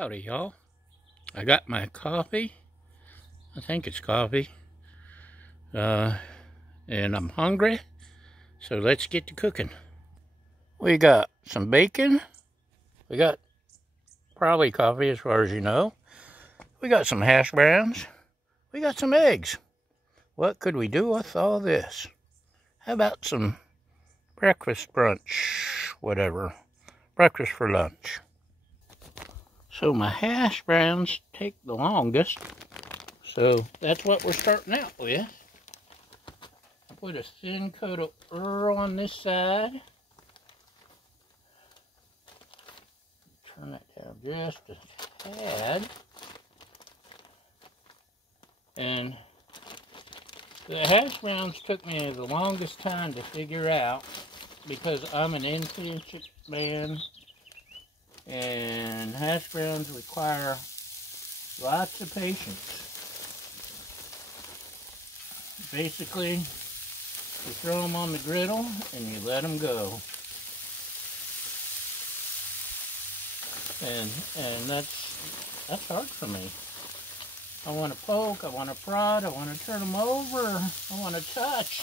Howdy, y'all. I got my coffee. I think it's coffee. And I'm hungry, so let's get to cooking. We got some bacon. We got probably coffee, as far as you know. We got some hash browns. We got some eggs. What could we do with all this? How about some breakfast, brunch, whatever. Breakfast for lunch. So my hash browns take the longest. So that's what we're starting out with. I put a thin coat of oil on this side. Turn that down just a tad. And the hash browns took me the longest time to figure out because I'm an impatient man. And hash browns require lots of patience. Basically, you throw them on the griddle and you let them go. And that's hard for me. I want to poke, I want to prod, I want to turn them over, I want to touch.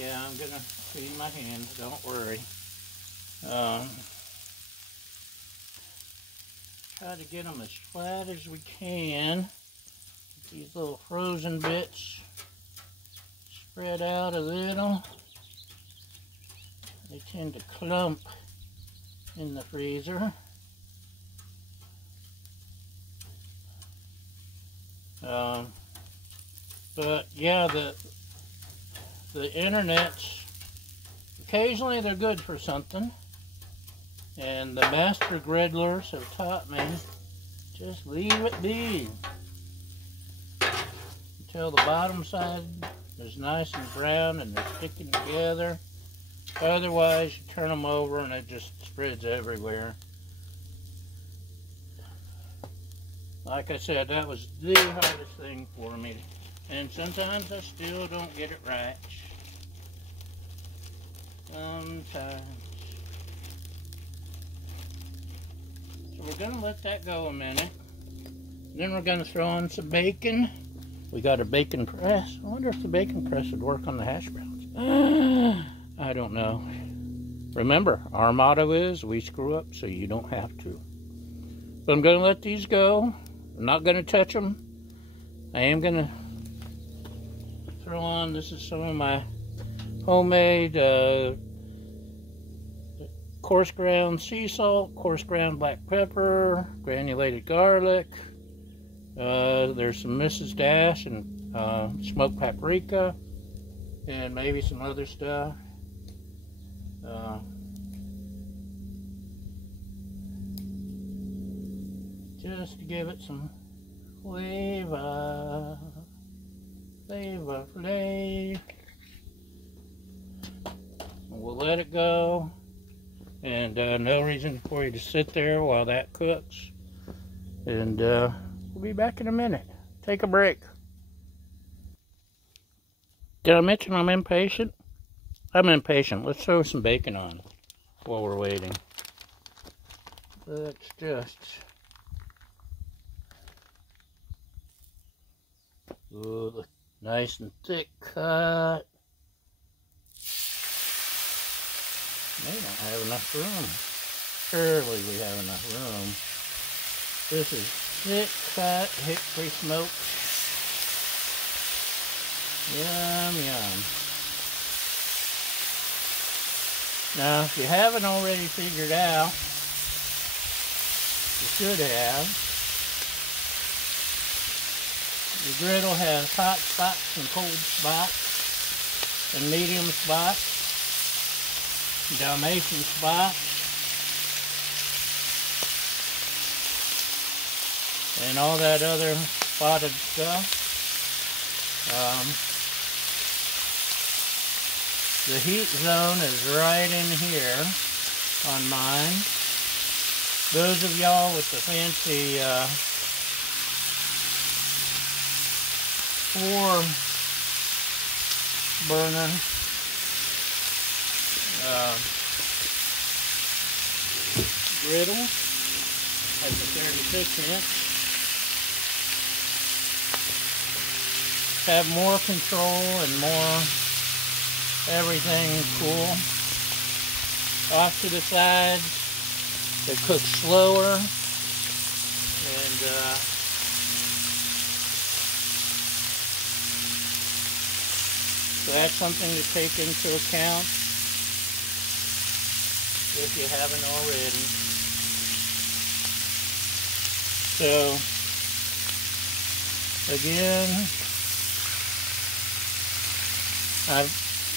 Yeah, I'm going to clean my hands, don't worry. Try to get them as flat as we can. These little frozen bits spread out a little. They tend to clump in the freezer. But yeah, the internet's occasionally they're good for something. And the master griddlers have taught me, just leave it be. Until the bottom side is nice and brown and they're sticking together. Otherwise, you turn them over and it just spreads everywhere. Like I said, that was the hardest thing for me. And sometimes I still don't get it right. Sometimes. So we're going to let that go a minute. Then we're going to throw in some bacon. We got a bacon press. I wonder if the bacon press would work on the hash browns. I don't know. Remember, our motto is, we screw up so you don't have to. But I'm going to let these go. I'm not going to touch them. I am going to throw on, this is some of my homemade coarse ground sea salt, coarse ground black pepper, granulated garlic. There's some Mrs. Dash and smoked paprika, and maybe some other stuff. Just to give it some flavor. We'll let it go. And no reason for you to sit there while that cooks. And we'll be back in a minute. Take a break. Did I mention I'm impatient? I'm impatient. Let's throw some bacon on while we're waiting. Let's just... Ooh, nice and thick cut. They don't have enough room. Surely we have enough room. This is thick cut hickory smoke. Yum, yum. Now, if you haven't already figured out, you should have. The griddle has hot spots and cold spots and medium spots. Dalmatian spot, and all that other spotted stuff. The heat zone is right in here on mine. Those of y'all with the fancy 4-burner griddle at the 36 inch. Have more control and more everything cool. Off to the sides, they cook slower, and so that's something to take into account if you haven't already. So again,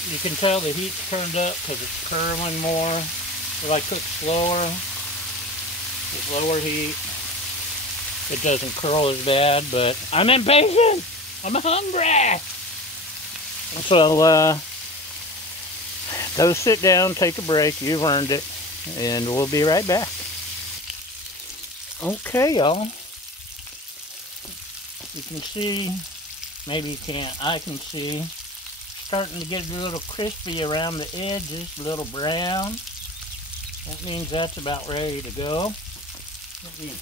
you can tell the heat's turned up because it's curling more. If I cook slower, with lower heat, it doesn't curl as bad, but I'm impatient! I'm hungry! So, go sit down, take a break, you've earned it, and we'll be right back. Okay, y'all. You can see, maybe you can't, I can see, starting to get a little crispy around the edges, a little brown. That means that's about ready to go. Let me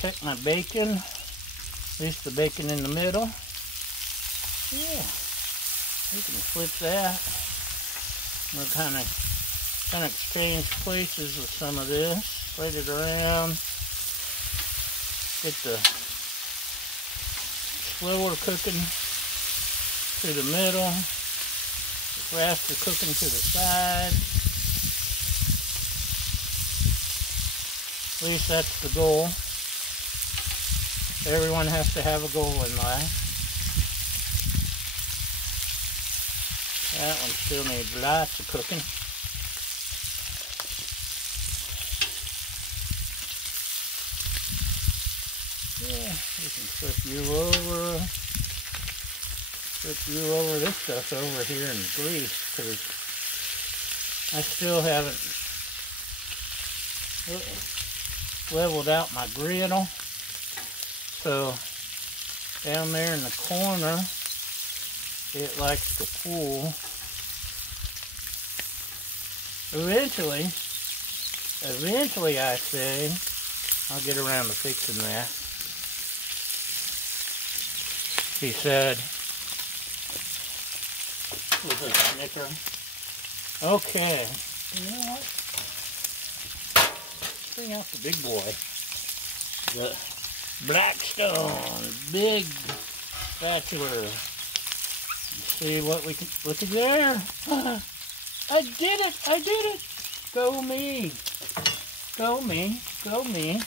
check my bacon, at least the bacon in the middle. Yeah, we can flip that. We'll kind of exchange places with some of this. Spread it around. Get the slower cooking to the middle, the faster cooking to the side. At least that's the goal. Everyone has to have a goal in life. That one still needs lots of cooking. Yeah, we can flip you over. Flip you over. This stuff's over here in the grease because I still haven't leveled out my griddle. So down there in the corner, it likes to pull. Eventually I say, I'll get around to fixing that. He said, with a snicker. Okay, you know what? Bring out the big boy. The Blackstone big spatula. See what we can, look at there. I did it, I did it. Go me. Go me, go me.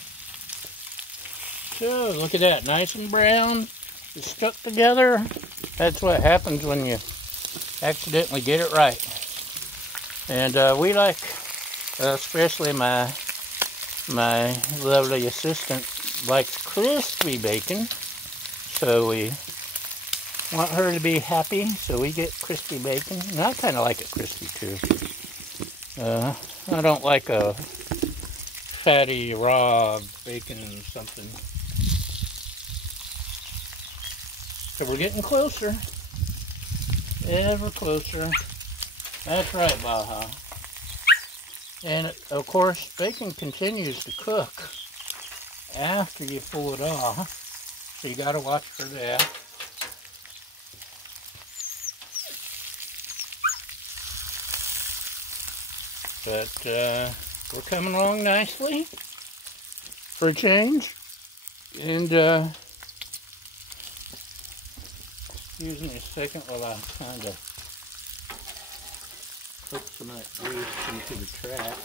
So, look at that, nice and brown. It's stuck together. That's what happens when you accidentally get it right. And we like, especially my lovely assistant likes crispy bacon. So we want her to be happy, so we get crispy bacon. And I kind of like it crispy too. I don't like a fatty raw bacon and something. So we're getting closer. Ever closer. That's right, Baja. And of course, bacon continues to cook after you pull it off. So you gotta watch for that. But we're coming along nicely for a change. And excuse me a second while I kind of put some of that grease into the trap.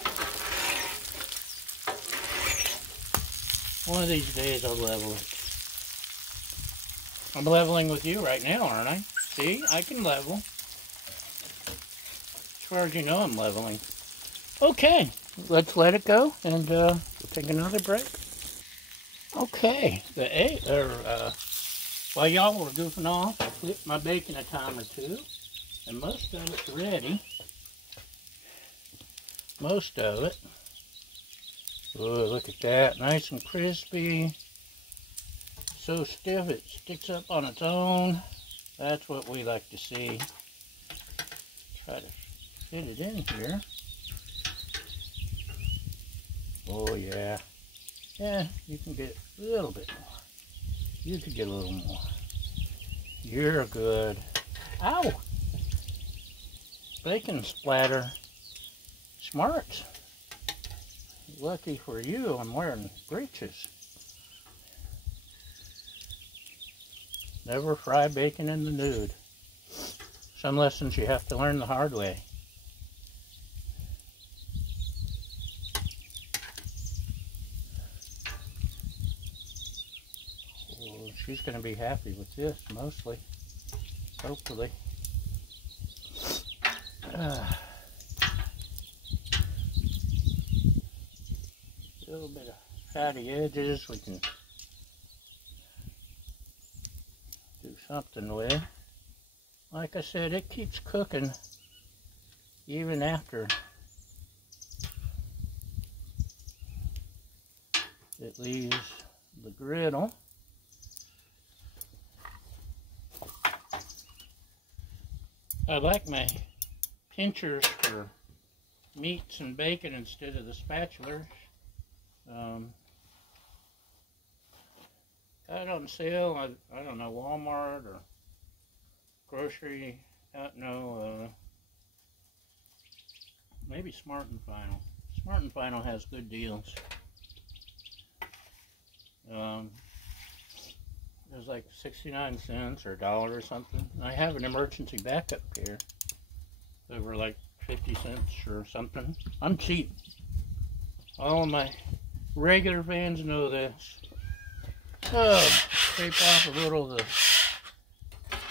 One of these days I'll level it. I'm leveling with you right now, aren't I? See, I can level. As far as you know, I'm leveling. Okay, let's let it go, and we'll take another break. Okay, while y'all were goofing off, I flipped my bacon a time or two, and most of it's ready. Most of it. Oh, look at that, nice and crispy. So stiff it sticks up on its own. That's what we like to see. Try to fit it in here. Oh yeah. Yeah, you can get a little bit more. You could get a little more. You're good. Ow! Bacon splatter. Smart. Lucky for you, I'm wearing breeches. Never fry bacon in the nude. Some lessons you have to learn the hard way. Oh, she's going to be happy with this, mostly. Hopefully. A little bit of fatty edges we can do something with. Like I said, it keeps cooking even after it leaves the griddle. I like my pinchers for meats and bacon instead of the spatulas. Got on sale, I don't know, Walmart or grocery, I don't know, maybe Smart and Final. Smart and Final has good deals. It was like 69 cents or $1 or something. I have an emergency backup here. They were like 50 cents or something. I'm cheap. All of my regular fans know this. So, scrape off a little of the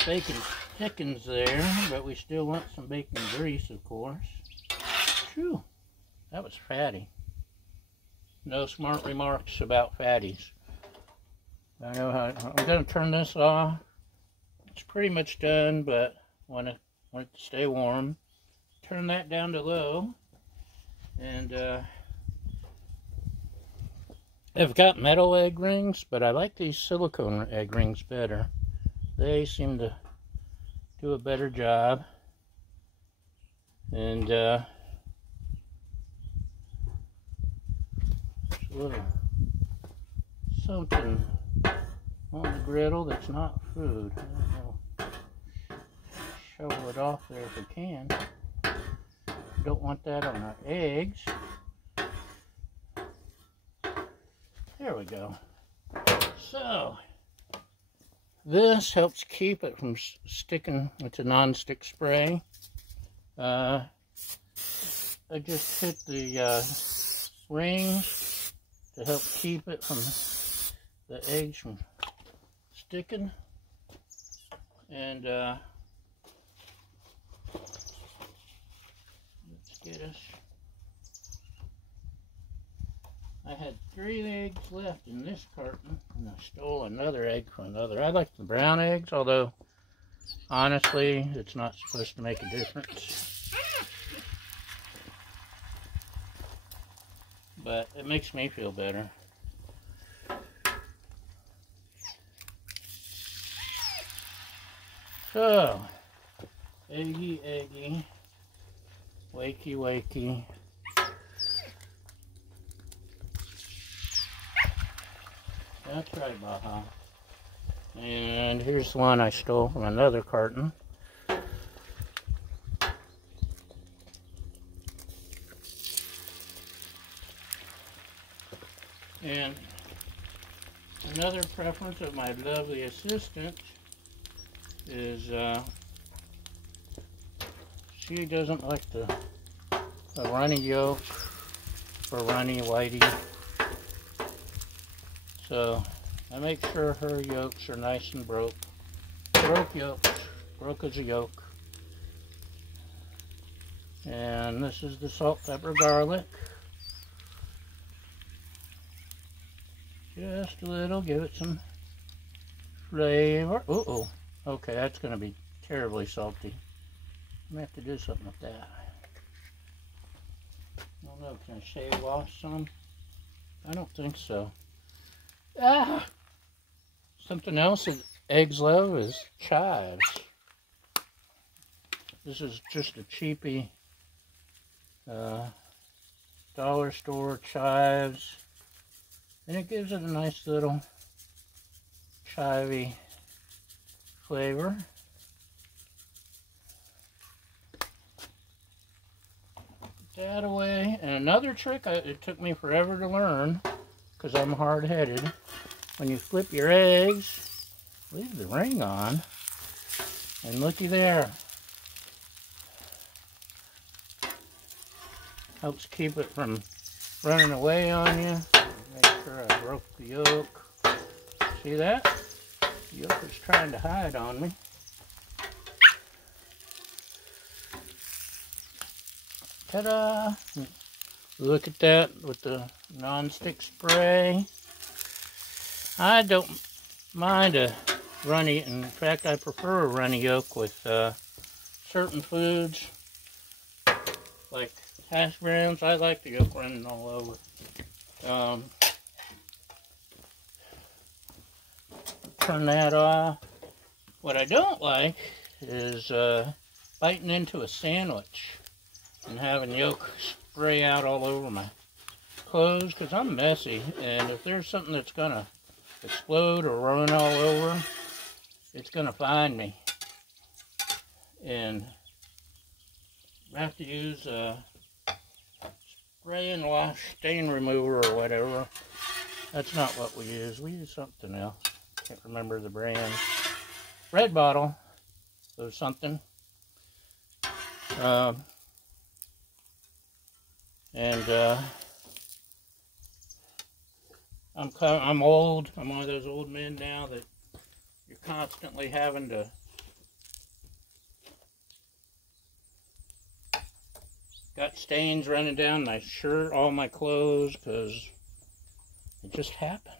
bacon thickens there, but we still want some bacon grease, of course. Phew, that was fatty. No smart remarks about fatties. I know how. I'm going to turn this off. It's pretty much done, but want it to stay warm. Turn that down to low, and I've got metal egg rings, but I like these silicone egg rings better. They seem to do a better job, and a little something on the griddle that's not food. Shovel it off there if we can. Don't want that on our eggs. There we go. So, this helps keep it from sticking. It's a non-stick spray. I just hit the rings to help keep it from the eggs from sticking, and let's get us. I had 3 eggs left in this carton, and I stole another egg from another. I like the brown eggs, although honestly it's not supposed to make a difference, but it makes me feel better. So, eggy, eggy, wakey, wakey. That's right, Baja. And here's one I stole from another carton. And another preference of my lovely assistant is she doesn't like the runny yolk for runny whitey, so I make sure her yolks are nice and broke yolks, broke as a yolk. And this is the salt, pepper, garlic, just a little, give it some flavor. Uh-oh. Okay, that's going to be terribly salty. I'm going to have to do something with that. I don't know, can I shave off some? I don't think so. Ah! Something else that eggs love is chives. This is just a cheapy dollar store chives. And it gives it a nice little chivy flavor. Put that away. And another trick, it took me forever to learn because I'm hard-headed. When you flip your eggs, leave the ring on. And looky there. Helps keep it from running away on you. Make sure I broke the yolk. See that? The yolk is trying to hide on me. Ta-da! Look at that with the non-stick spray. I don't mind a runny, in fact I prefer a runny yolk with certain foods like hash browns. I like the yolk running all over. Turn that off. What I don't like is biting into a sandwich and having yolk spray out all over my clothes because I'm messy, and if there's something that's gonna explode or run all over, it's gonna find me, and I have to use spray and wash stain remover or whatever. That's not what we use. We use something else. Can't remember the brand. Red Bottle or something. I'm old. I'm one of those old men now that you're constantly having to got stains running down my shirt, all my clothes, because it just happens.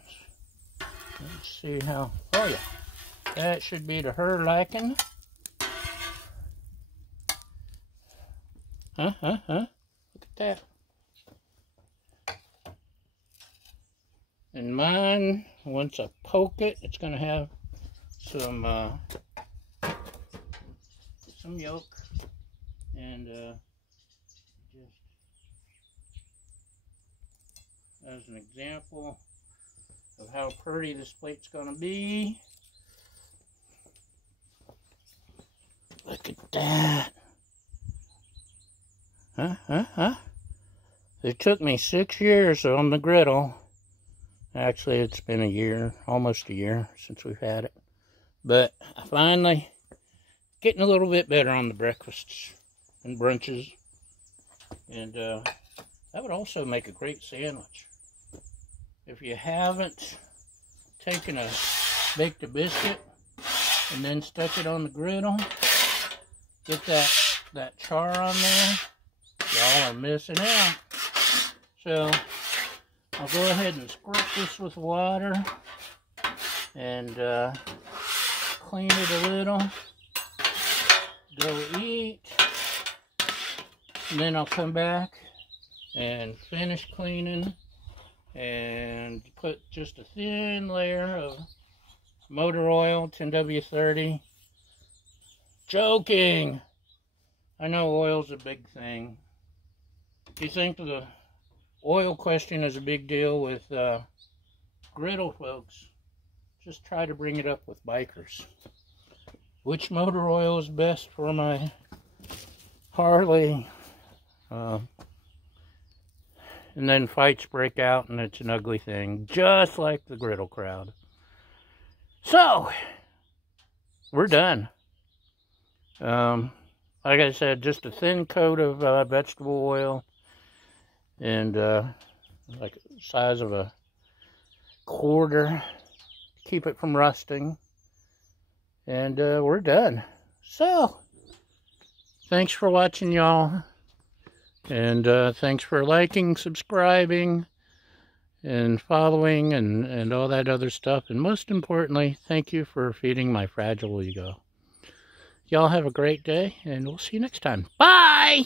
Let's see how, oh yeah, that should be to her liking. Look at that. And mine, once I poke it, it's going to have some yolk, and just as an example of how pretty this plate's going to be. Look at that. It took me 6 years on the griddle. Actually, it's been a year, almost a year since we've had it. But I finally getting a little bit better on the breakfasts and brunches. And that would also make a great sandwich. If you haven't taken baked a biscuit and then stuck it on the griddle, get that char on there, y'all are missing out. So I'll go ahead and squirt this with water and clean it a little. Go eat. And then I'll come back and finish cleaning and put just a thin layer of motor oil, 10W30. Joking! I know oil's a big thing. If you think the oil question is a big deal with griddle folks, just try to bring it up with bikers. Which motor oil is best for my Harley? And then fights break out and it's an ugly thing, just like the griddle crowd. So, we're done. Like I said, just a thin coat of vegetable oil, and like the size of a quarter, keep it from rusting, and we're done. So, thanks for watching, y'all, and thanks for liking, subscribing, and following, and all that other stuff, and most importantly, thank you for feeding my fragile ego. Y'all have a great day, and we'll see you next time. Bye!